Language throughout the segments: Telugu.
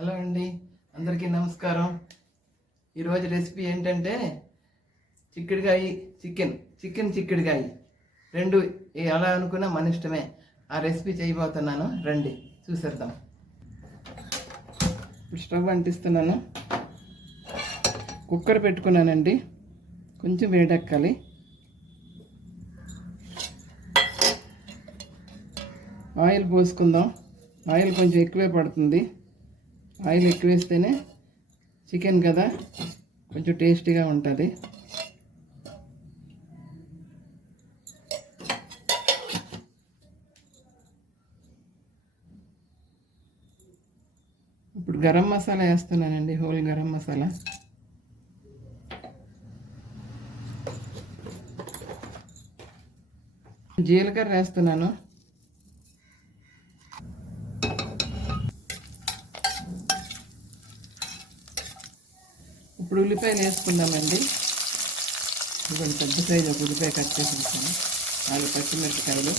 హలో అండి, అందరికీ నమస్కారం. ఈరోజు రెసిపీ ఏంటంటే చిక్కుడుకాయ చిక్కుడుకాయ రెండు ఎలా అనుకున్నా మన ఇష్టమే. ఆ రెసిపీ చేయబోతున్నాను, రండి చూసేద్దాం. ఇప్పుడు స్టవ్ అంటిస్తున్నాను. కుక్కర్ పెట్టుకున్నానండి, కొంచెం వేడెక్కాలి. ఆయిల్ పోసుకుందాం. ఆయిల్ కొంచెం ఎక్కువే పడుతుంది. ఆయిల్ ఎక్కువ వేస్తేనే చికెన్ కదా కొంచెం టేస్టీగా ఉంటుంది. ఇప్పుడు గరం మసాలా వేస్తున్నానండి, హోల్ గరం మసాలా. జీలకర్ర వేస్తున్నాను. ఇప్పుడు ఉల్లిపాయలు వేసుకుందామండి. కొంచెం పెద్ద సైజు ఒక ఉల్లిపాయ కట్ చేసి ఉంచాను. 4 పచ్చిమిరపకాయలు,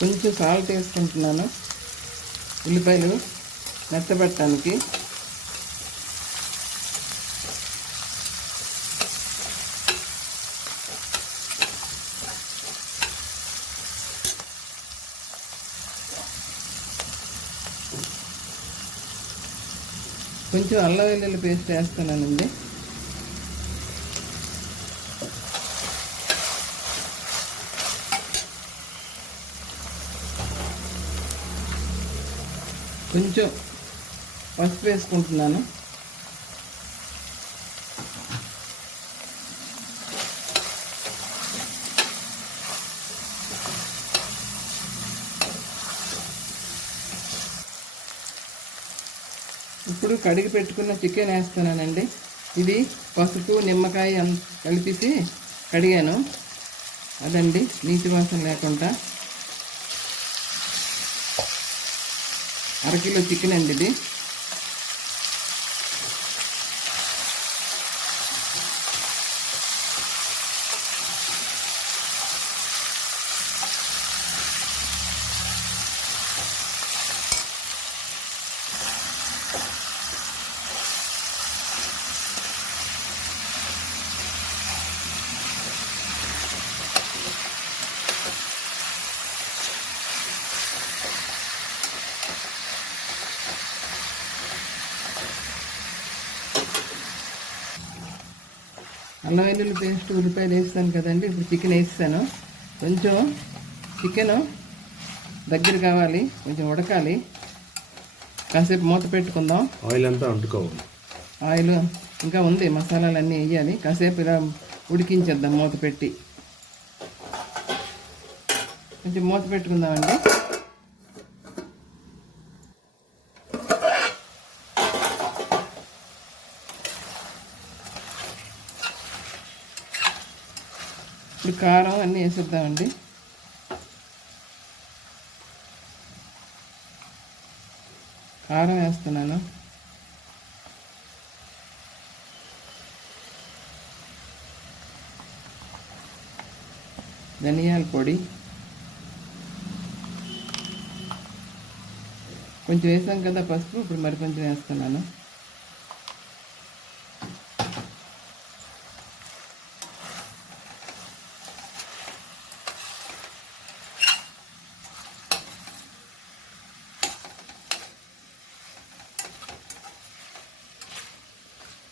కొంచెం సాల్ట్ వేసుకుంటున్నాను ఉల్లిపాయలు మెత్తబెట్టడానికి. కొంచెం అల్లం వెల్లుల్లి పేస్ట్ వేస్తున్నానండి. కొంచెం పసుపు వేసుకుంటున్నాను. ఇప్పుడు కడిగి పెట్టుకున్న చికెన్ వేస్తున్నానండి. ఇది పసుపు నిమ్మకాయ కలిపేసి కడిగాను, అదండి, నీటి వాసన లేకుండా. 1/2 కిలో చికెన్ అండి ఇది. అల్లం వెల్లుల్లి పేస్ట్ ఉల్లిపాయలు వేస్తాను కదండి. ఇప్పుడు చికెన్ వేస్తాను. కొంచెం చికెన్ దగ్గర కావాలి, కొంచెం ఉడకాలి. కాసేపు మూత పెట్టుకుందాం. ఆయిల్ అంతా అంటుకోవాలి. ఆయిల్ ఇంకా ఉంది, మసాలాలన్నీ వేయాలి. కాసేపు ఇలా ఉడికించేద్దాం మూత పెట్టి. కొంచెం మూత పెట్టుకుందామండి. ఇప్పుడు కారం అన్నీ వేసేద్దామండి. కారం వేస్తున్నాను. ధనియాల పొడి కొంచెం వేసాం కదా పసుపు, ఇప్పుడు మరి కొంచెం వేస్తున్నాను.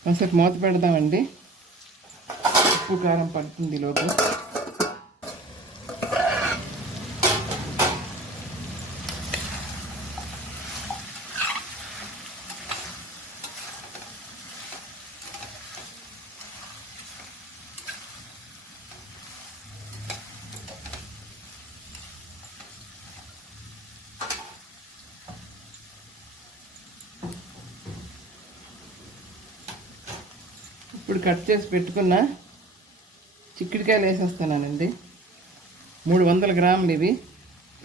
కాసేపు మూత పెడదామండి, ఉప్పు కారం పడుతుంది లోపు. ఇప్పుడు కట్ చేసి పెట్టుకున్న చిక్కుడుకాయలు వేసేస్తున్నానండి. 300 గ్రాములు ఇవి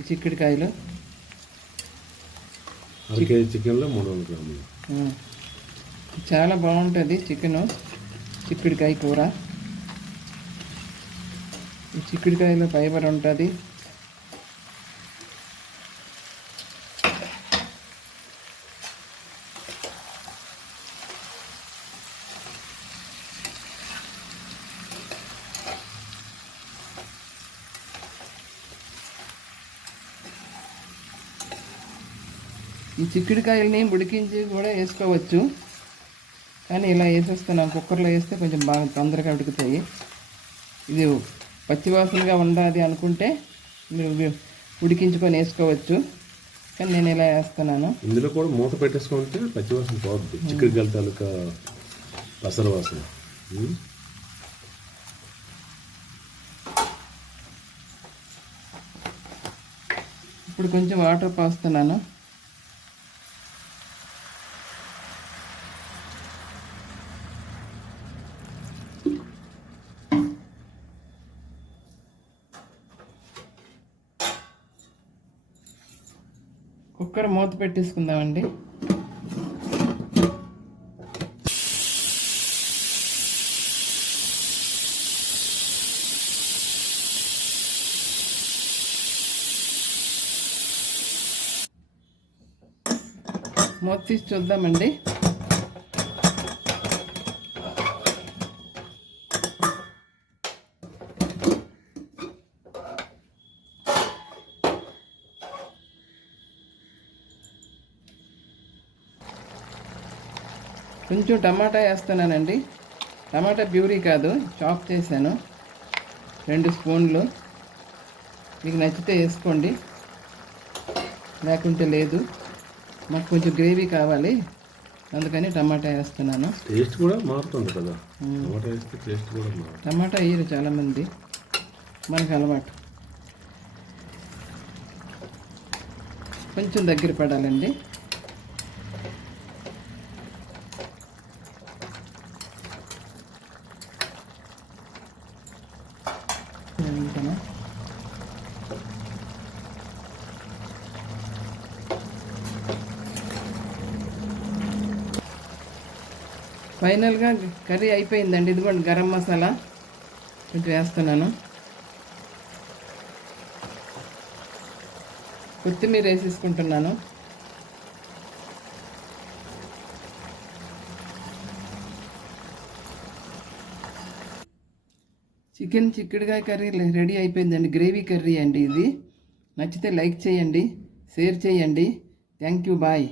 చిక్కుడుకాయలు. అర కేజీ చికెన్లో 300 గ్రాములు. చాలా బాగుంటుంది చికెను, చిక్కుడుకాయ కూర. ఈ చిక్కుడుకాయలో ఫైబర్ ఉంటుంది. ఈ చిక్కుడుకాయలని ఉడికించి కూడా వేసుకోవచ్చు, కానీ ఇలా వేసేస్తున్నాను. కుక్కర్లో వేస్తే కొంచెం బాగా తొందరగా ఉడుకుతాయి. ఇది పచ్చివాసనగా ఉండాలి అనుకుంటే మీరు ఉడికించుకొని వేసుకోవచ్చు, కానీ నేను ఇలా వేస్తున్నాను. ఇందులో కూడా మూత పెట్టేసుకుంటే పచ్చివాసన పోతుంది, చిక్కుడుకాయల తాలూకా పసర వాసన. ఇప్పుడు కొంచెం వాటర్ పోస్తున్నాను. కుక్కర్ మూత పెట్టేసుకుందామండి. మూత తీసి చూద్దామండి. కొంచెం టమాటా వేస్తున్నానండి. టమాటా ప్యూరీ కాదు, చాప్ చేశాను. 2 స్పూన్లు. మీకు నచ్చితే వేసుకోండి, లేకుంటే లేదు. మాకు కొంచెం గ్రేవీ కావాలి, అందుకని టమాటా వేస్తున్నాను. టేస్ట్ కూడా మారుతుంది కదా, టమాటా వేస్తే టేస్ట్ కూడా మారుతుంది. టమాటా వేయరు చాలామంది, మనకు అలవాటు. కొంచెం దగ్గర పడాలండి. ఫైనల్గా కర్రీ అయిపోయిందండి. ఇదిగోండి గరం మసాలా కొంచెం వేస్తున్నాను. కొత్తిమీర వేసేసుకుంటున్నాను. చికెన్ చిక్కుడుకాయ కర్రీ రెడీ అయిపోయిందండి. గ్రేవీ కర్రీ అండి ఇది. నచ్చితే లైక్ చేయండి, షేర్ చేయండి. Thank you, bye.